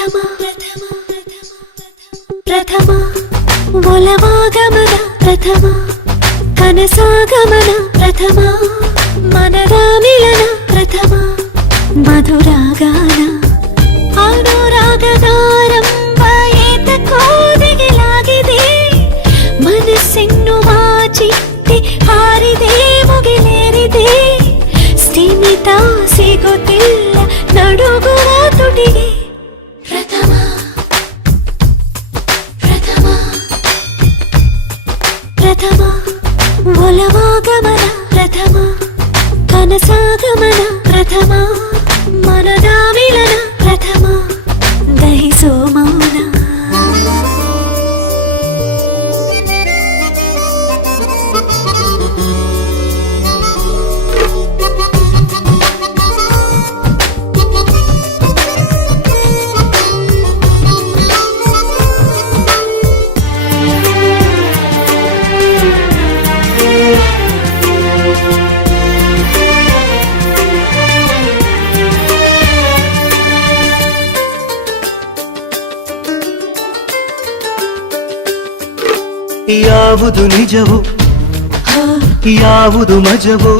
ಪ್ರಥಮ ಪ್ರಥಮ ಒಲವಾಗಮನ ಪ್ರಥಮ ಕನಸಾಗಮನ ಪ್ರಥಮ ಮನದ ಮಿಲನ ಪ್ರಥಮ ಮಧುರಾಗಾನ ಅನುರಾಗದಾರಂಭ ಏತಕೋದೆಗೆಲಾಗಿದೆ ಮನಸ್ಸೆನ್ನುವ ಚಿಟ್ಟೆ ಹಾರಿದೆ ಮುಗಿಲೇರಿದೆ ಸ್ಥಿಮಿತ ಸಿಗುತ್ತಿಲ್ಲ ನಡುಗುವ ತುಟಿಗೆ ಪ್ರಥಮ ಪ್ರಥಮ ಪ್ರಥಮ ಒಲವಾಗಮನ ಪ್ರಥಮ ಕನಸಾಗಮನ ಪ್ರಥಮ ಮನದ ಮಿಲನ ಪ್ರಥಮ ದಹಿಸೋ ಮೌನ ಯಾವುದು ನಿಜವೋ ಯಾವುದು ಮಜವೋ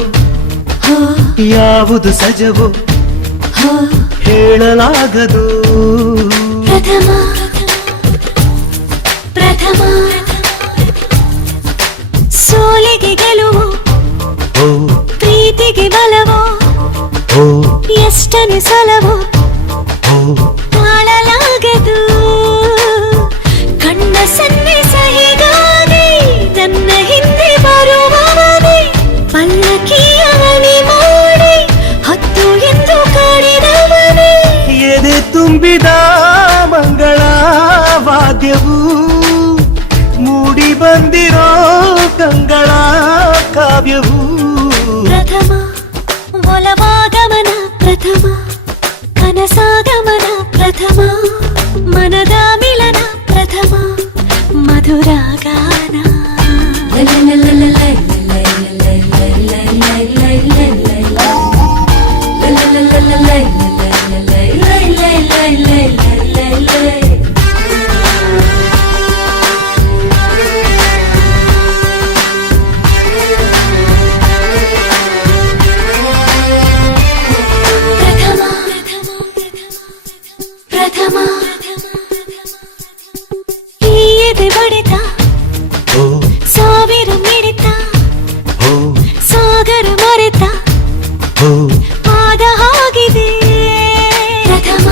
ಯಾವುದು ಸಜವೋ ಹೇಳಲಾಗದು ಪ್ರಥಮ ಪ್ರಥಮ ಸೋಲಿಗೆ ಗೆಲುವು ಪ್ರೀತಿಗೆ ಬಲವೋ ಎಷ್ಟನ್ನು ಸಲವೋ ತಾಳಲಾಗದು ಕಣ್ಣ ಸನ್ನಿಸ ಹೀಗಾಗಿ ನನ್ನ ಹಿಂದೆ ಬರುವವನೇ ಪಲ್ಲಕ್ಕಿಯ ಮಣಿ ಮಾಡಿ ಹತ್ತು ಎಂದು ಕಾಡಿದವನೇ ಎದೆ ತುಂಬಿದ ಮಂಗಳ ವಾದ್ಯವು ಮೂಡಿ ಬಂದಿರೋ ಕಂಗಳ ಕಾವ್ಯವು ಪ್ರಥಮ ಒಲವಾಗಮನ ಪ್ರಥಮ ಕನಸಾಗಮನ ಪ್ರಥಮ ಮನದ ಮಿಲನ ಪ್ರಥಮ ಮಧುರಾಗಾನ ಪ್ರಥಮ ಈ ಎದೆ ಬಡಿತ ಸಾವಿರ ಮಿಡಿತ ಸಾಗರ ಮರೆತ ಪಾದ ಆಗಿದೆ ಪ್ರಥಮ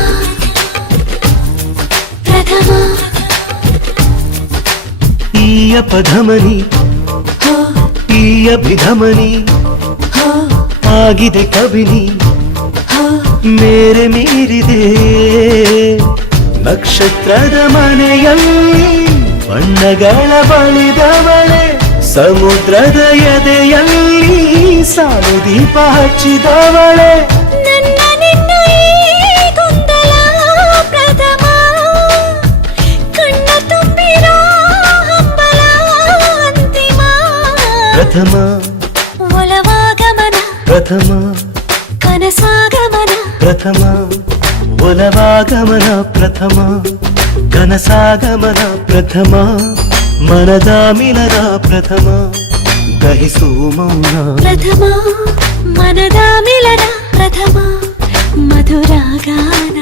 ಪ್ರಥಮ ಈ ಅಪಧಮನಿ ಈ ಅಭಿಧಮನಿ ಆಗಿದೆ ಕವಿನಿ ಮೇರೆ ಮೀರಿದೆ ನಕ್ಷತ್ರದ ಮನೆಯಲ್ಲಿ ಬಣ್ಣಗಳ ಬಳಿದವಳೆ ಸಮುದ್ರದ ಎದೆಯಲ್ಲಿ ಸಾಲು ದೀಪ ಹಚ್ಚಿದವಳೆ ನನ್ನ ನಿನ್ನ ಈ ಗೊಂದಲ ಪ್ರಥಮ ಕಣ್ಣ ತುಂಬಿರೋ ಹಂಬಲ ಅಂತಿಮ ಪ್ರಥಮ ಒಲವಾಗಮನ ಪ್ರಥಮ ಕನಸಾಗಮನ ಪ್ರಥಮ ಒಲವಾಗಮನ ಪ್ರಥಮ ಕನಸಾಗಮನ ಪ್ರಥಮ ಮನದ ಮಿಲನ ಪ್ರಥಮ ದಹಿಸು ಮೌನ ಪ್ರಥಮ ಮನದ ಮಿಲನ ಪ್ರಥಮ ಮಧುರಾಗಾನ